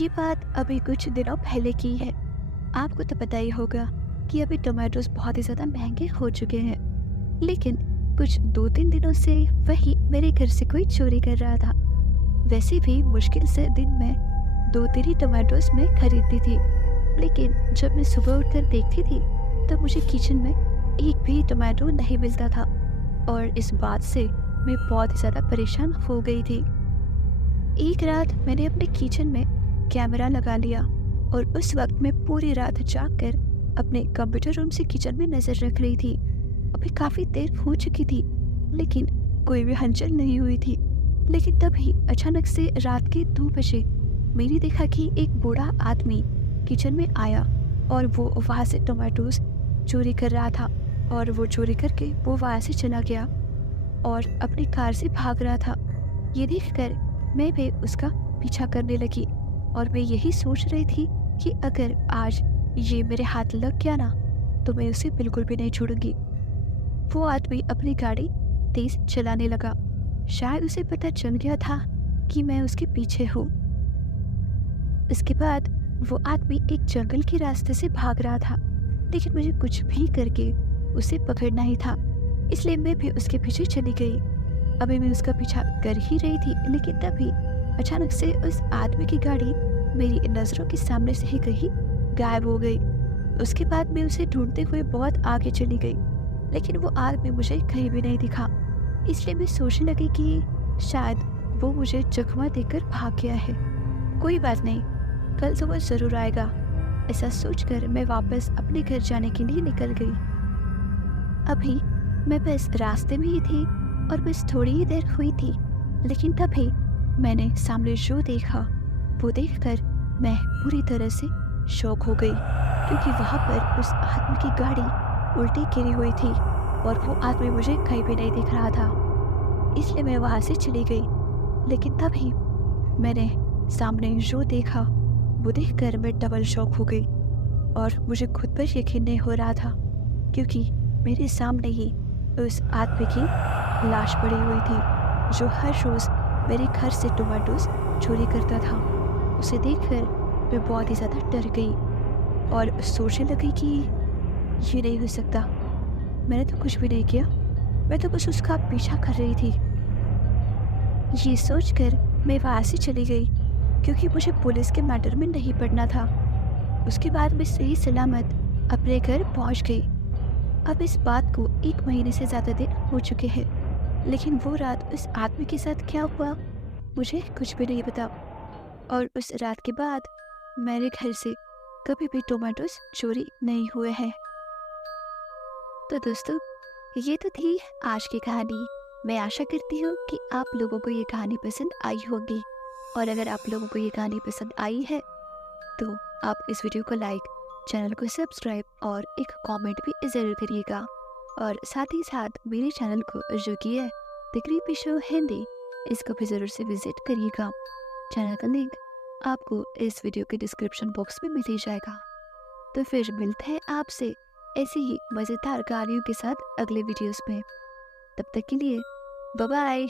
ये बात अभी कुछ दिनों पहले की है। आपको तो पता ही होगा कि अभी टोमेटोज़ बहुत ही ज़्यादा महँगे हो चुके हैं। लेकिन कुछ 2-3 दिनों से वही मेरे घर से कोई चोरी कर रहा था। वैसे भी मुश्किल से दिन में 2-3 ही टोमेटोज़ मैं खरीदती थी। लेकिन जब मैं सुबह उठकर देखती थी, तब मुझे किचन में एक भी टोमेटो नहीं मिलता था और इस बात से मैं बहुत ही ज़्यादा परेशान हो गई थी। एक रात मैंने अपने किचन में कैमरा लगा लिया और उस वक्त मैं पूरी रात जागकर अपने कंप्यूटर रूम से किचन में नजर रख रही थी। अभी काफी देर हो चुकी थी, लेकिन कोई भी हलचल नहीं हुई थी। लेकिन तभी अचानक से रात के 2 बजे मैंने देखा कि एक बूढ़ा आदमी किचन में आया और वो वहां से टोमेटोज चोरी कर रहा था। और वो चोरी करके वो वहां से चला गया और अपनी कार से भाग रहा था। ये देखकर मैं भी उसका पीछा करने लगी और मैं यही सोच रही थी कि अगर आज ये मेरे हाथ लग गया ना, तो मैं उसे बिल्कुल भी नहीं छोड़ूंगी। वो आदमी अपनी गाड़ी तेज चलाने लगा। शायद उसे पता चल गया था कि मैं उसके पीछे हूँ। इसके बाद वो आदमी एक जंगल के रास्ते से भाग रहा था, लेकिन मुझे कुछ भी करके उसे पकड़ना ही था। इसलिए मैं भी उसके पीछे चली गई। अभी मैं उसका पीछा कर ही रही थी, लेकिन तभी अचानक से उस आदमी की गाड़ी मेरी नज़रों के सामने से ही कहीं गायब हो गई। उसके बाद मैं उसे ढूंढते हुए बहुत आगे चली गई, लेकिन वो आदमी मुझे कहीं भी नहीं दिखा। इसलिए मैं सोचने लगी कि शायद वो मुझे चकमा देकर भाग गया है। कोई बात नहीं, कल तो वो ज़रूर आएगा। ऐसा सोचकर मैं वापस अपने घर जाने के लिए निकल गई। अभी मैं बस रास्ते में ही थी और बस थोड़ी ही देर हुई थी, लेकिन तभी मैंने सामने जो देखा, वो देखकर मैं पूरी तरह से शॉक हो गई, क्योंकि वहां पर उस आदमी की गाड़ी उल्टी गिरी हुई थी और वो आदमी मुझे कहीं भी नहीं दिख रहा था। इसलिए मैं वहां से चली गई। लेकिन तभी मैंने सामने जो देखा, वो देखकर मैं डबल शॉक हो गई और मुझे खुद पर यकीन नहीं हो रहा था, क्योंकि मेरे सामने ही उस आदमी की लाश पड़ी हुई थी, जो हर रोज मेरे घर से टोमेटोज चोरी करता था। उसे देखकर मैं बहुत ही ज़्यादा डर गई और सोचने लगी कि ये नहीं हो सकता। मैंने तो कुछ भी नहीं किया, मैं तो बस उसका पीछा कर रही थी। ये सोचकर मैं वहाँ से चली गई, क्योंकि मुझे पुलिस के मैटर में नहीं पड़ना था। उसके बाद मैं सही सलामत अपने घर पहुंच गई। अब इस बात को 1 महीने से ज़्यादा दिन हो चुके हैं, लेकिन वो रात उस आदमी के साथ क्या हुआ, मुझे कुछ भी नहीं पता। और उस रात के बाद मेरे घर से कभी भी टोमेटोज चोरी नहीं हुए हैं। तो दोस्तों, ये तो थी आज की कहानी। मैं आशा करती हूँ कि आप लोगों को ये कहानी पसंद आई होगी। और अगर आप लोगों को ये कहानी पसंद आई है, तो आप इस वीडियो को लाइक, चैनल को सब्सक्राइब और एक कमेंट भी ज़रूर करिएगा। और साथ ही साथ मेरे चैनल को जो कि है द क्रीपी शो हिंदी, इसको भी ज़रूर से विजिट करिएगा। चैनल का लिंक आपको इस वीडियो के डिस्क्रिप्शन बॉक्स में मिल ही जाएगा। तो फिर मिलते हैं आपसे ऐसी ही मज़ेदार कहानियों के साथ अगले वीडियोस में। तब तक के लिए बाय बाय।